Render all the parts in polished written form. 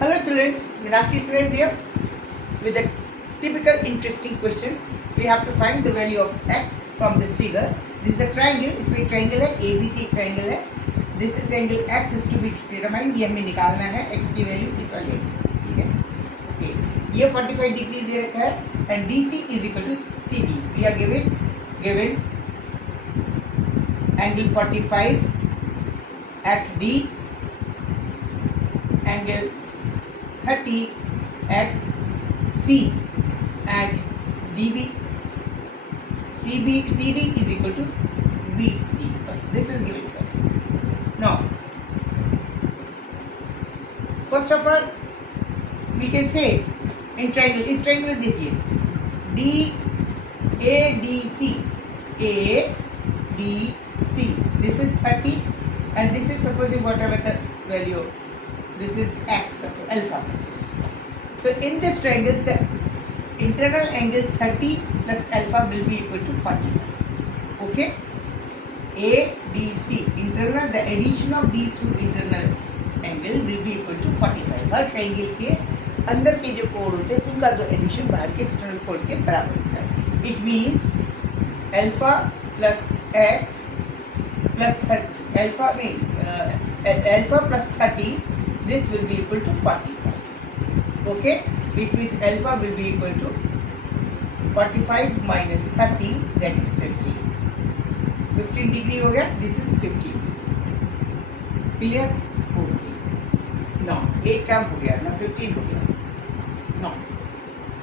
Hello children, Meenakshi Suresh here with the typical interesting questions. We have to find the value of x from this figure. This is a triangle, इसमें triangle है, ABC triangle है. This is the angle x is to be determined. ये हमें निकालना है x की value इस वाली ठीक है. Okay, ये 45 डिग्री दे रखा है and DC is equal to CB. We are given angle 45 at D, angle 30 at C, at DB, CD is equal to BD. This is given here. Now, first of all, we can say in triangle, इस triangle देखिए DADC, ADC. This is 30 and this is supposing whatever the value of this is x, suppose alpha suppose. So in this triangle the internal angle 30 plus alpha will be equal to 45. Okay, ADC internal, the addition of these two internal angle will be equal to 45. Her triangle के अंदर के जो code होते हैं उनका जो addition बाहर के एक्सटर्नल कोड के बराबर होता है. It means alpha plus x plus alpha में alpha plus 30, this will be equal to 45. Okay, it means alpha will be equal to 45 minus 30, that is 15. 15 degree हो गया, this is 15. Clear? Okay. Now एक काम हो गया ना, 15 हो गया. Now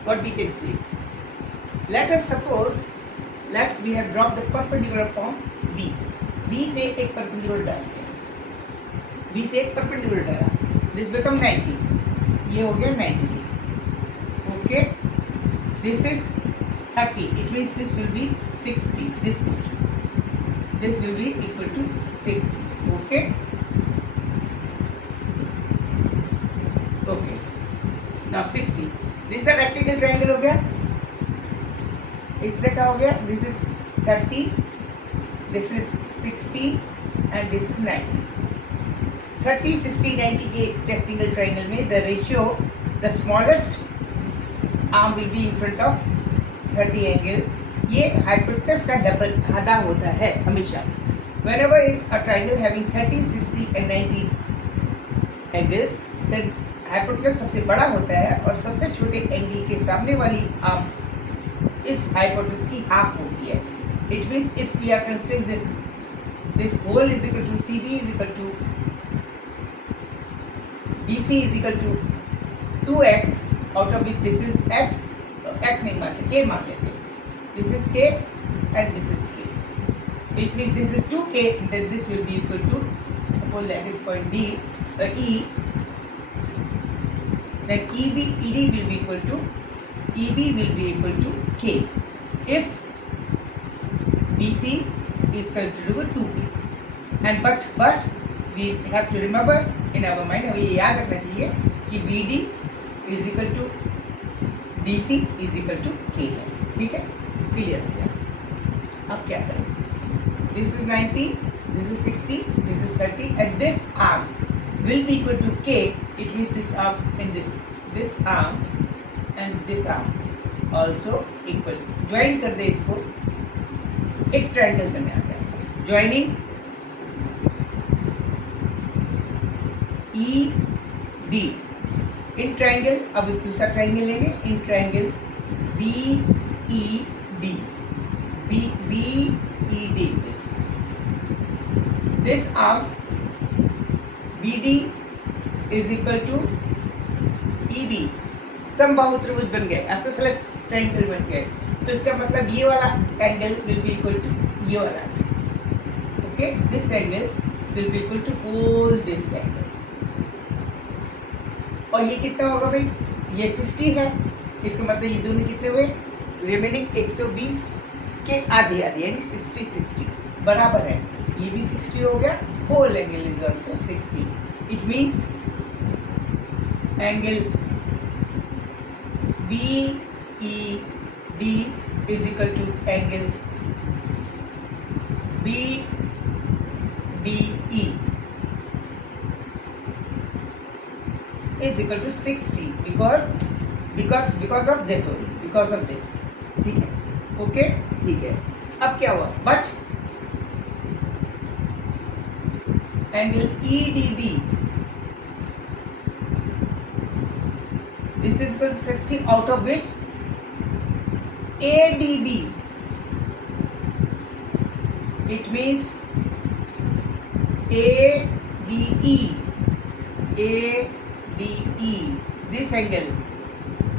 what we can see, let us suppose that we have dropped the perpendicular from B से एक perpendicular डाल दिया, B से एक perpendicular डाला, this become 90. ये हो गया 90 degree. Okay, this is 30, it means this will be 60. This will be equal to 60. Okay, okay. Now 60. This is a rectangle triangle हो गया, इस तरह का हो गया. This is 30, this is 60 and this is 90. 30, 60, 90 के rectangle triangle में the ratio, the smallest arm will be in front of 30 angle. ये hypotenuse का डबल आधा होता है हमेशा. Whenever a triangle having 30, 60 and 90 angles, then hypotenuse सबसे बड़ा होता है और सबसे छोटे एंगल के सामने वाली आर्म इस hypotenuse की हाफ होती है. It means if we are considering this whole is equal to CD is equal to BC is equal to 2x, out of which this is x, x नहीं मानते, k मान लेते. This is k and this is k. It means this is 2k, then this will be equal to, suppose that is point D, E, then ED will be equal to, EB will be equal to k if BC is considered 2k. And but we have to remember in our mind, हमें ये याद रखना चाहिए कि BD is equal to DC is equal to K है. ठीक है, clear हो गया. अब क्या करें? This is 90, this is 60, this is 30 and this arm will be equal to K. It means this arm and this arm and this arm also equal. Join कर दे इसको, एक ट्रायंगल बने आ गया. Joining ED in triangle. अब इस दूसरा triangle लेंगे, in triangle BED. This arm BD is equal to EB. समबाहु त्रिभुज बन गए, आइसोसेलेस ट्रायंगल बन गए. तो इसका मतलब ये वाला angle will be equal to ये वाला. Okay, this angle will be equal to whole this angle. और ये कितना होगा भाई? ये 60 है, इसका मतलब ये दोनों कितने हुए? रिमेनिंग 120 के आधे यानी 60 बराबर है. ये भी 60 हो गया, whole angle is also 60. It means angle BED is equal to angle BDE is equal to 60 because of this only, because of this. ठीक है, ओके, ठीक है. अब क्या हुआ, but angle EDB this is equal to 60, out of which ADB, it means ADE, this angle,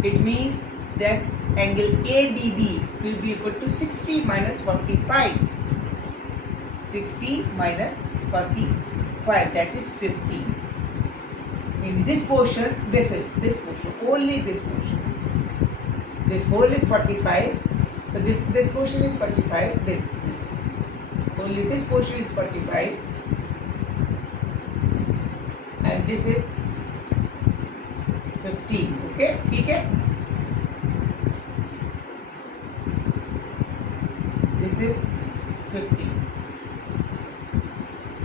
it means that angle ADB will be equal to 60 minus 45. 60 minus 45, that is 15. In this portion, this portion, only this portion. This whole is 45. So this portion is 45. This only this portion is 45, and this is 15. Okay, ठीक है. This is 15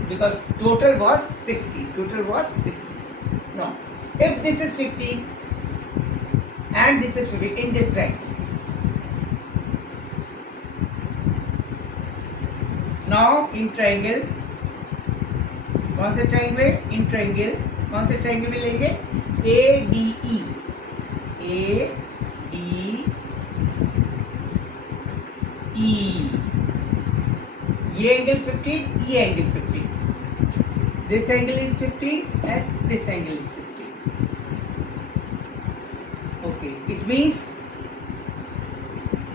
because total was 60. Total was 60. Now, if this is 15 and this is 15 in this triangle, now in triangle, कौन से triangle? In triangle, कौन से triangle में लेंगे? ADE, ये angle 15, ये angle 15. This angle is 15 and this angle is 15. Okay, it means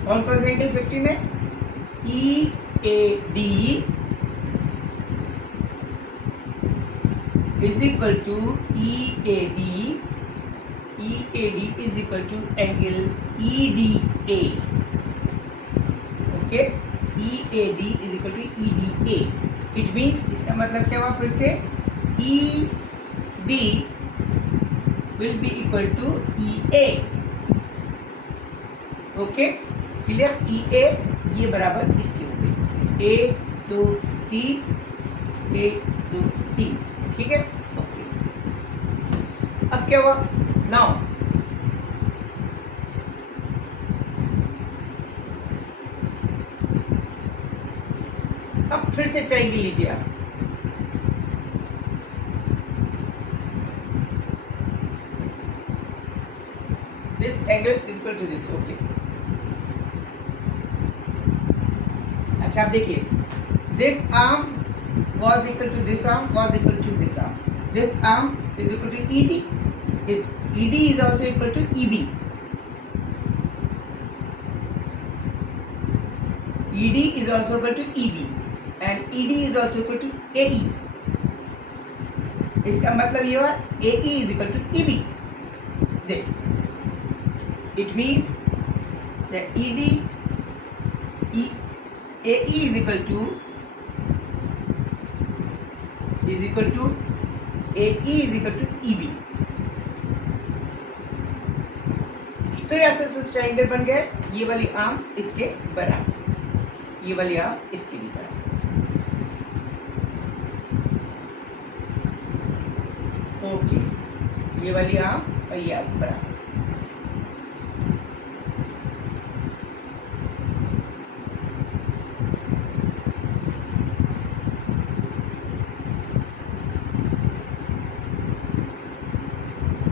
कौन कौन सा angle 15 है? EAD is equal to EAD is equal to angle EDA. Okay, EAD is equal to EDA. It means इसका मतलब क्या हुआ फिर से? ED will be equal to EA. Okay, clear? EA ये बराबर इसके हो गए 1 2 3 1 2 3. ठीक है, ओके. अब क्या हुआ? नाउ अब फिर से ट्रायंगल लीजिए आप. This angle is equal to this. Okay, अच्छा आप देखिए, this arm was equal to this arm, was equal to this arm. This arm is equal to ED. ED is also equal to EB. ED is also equal to EB and ED is also equal to AE. इसका मतलब ये हुआ AE is equal to EB. This. It means that AE is equal to AE is equal to EB. फिर isosceles triangle बन गए. ये वाली arm इसके बराबर, ये वाली आर्म इसके भी बराबर. ओके, ये वाली आर्म और ये आर्म बराबर.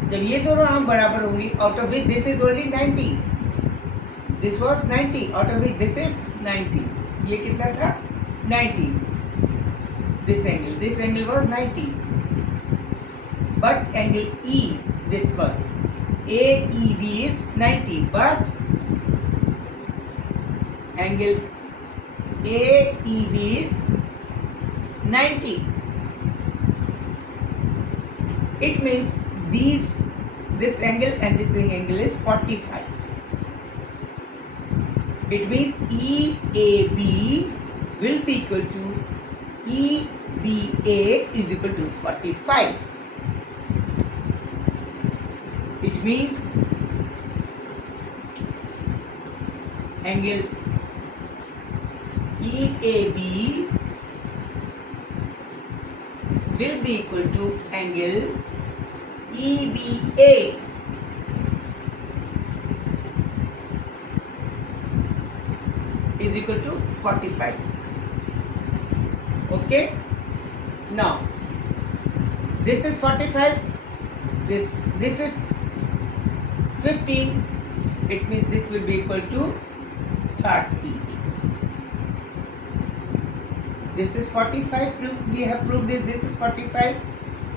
जब ये दोनों आर्म बराबर होंगी, out of which this is only 90, this was 90, out of which this is 90. ये कितना था? 90. This angle was 90, but angle E, this was AEB is 90, but angle AEB is 90. It means this angle and this angle is 45. It means EAB will be equal to EBA is equal to 45. It means angle EAB will be equal to angle EBA is equal to 45. Okay, now this is 45, this is 15, it means this will be equal to 30. This is 45, we have proved this is 45,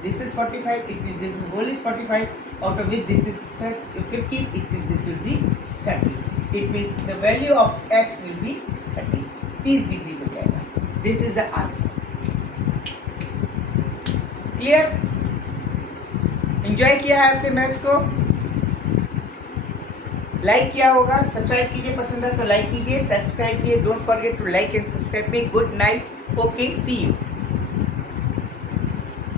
this is 45, it means this whole is 45, out of which this is 15, it means this will be 30. It means the value of x will be 30, 30 degree हो जाएगा. This is the answer. Clear? Enjoy किया है आपने maths को? Like किया होगा, subscribe कीजिए, पसंद है तो लाइक कीजिए, सब्सक्राइब कीजिए, don't forget to like and subscribe me. Good night. Okay, see you.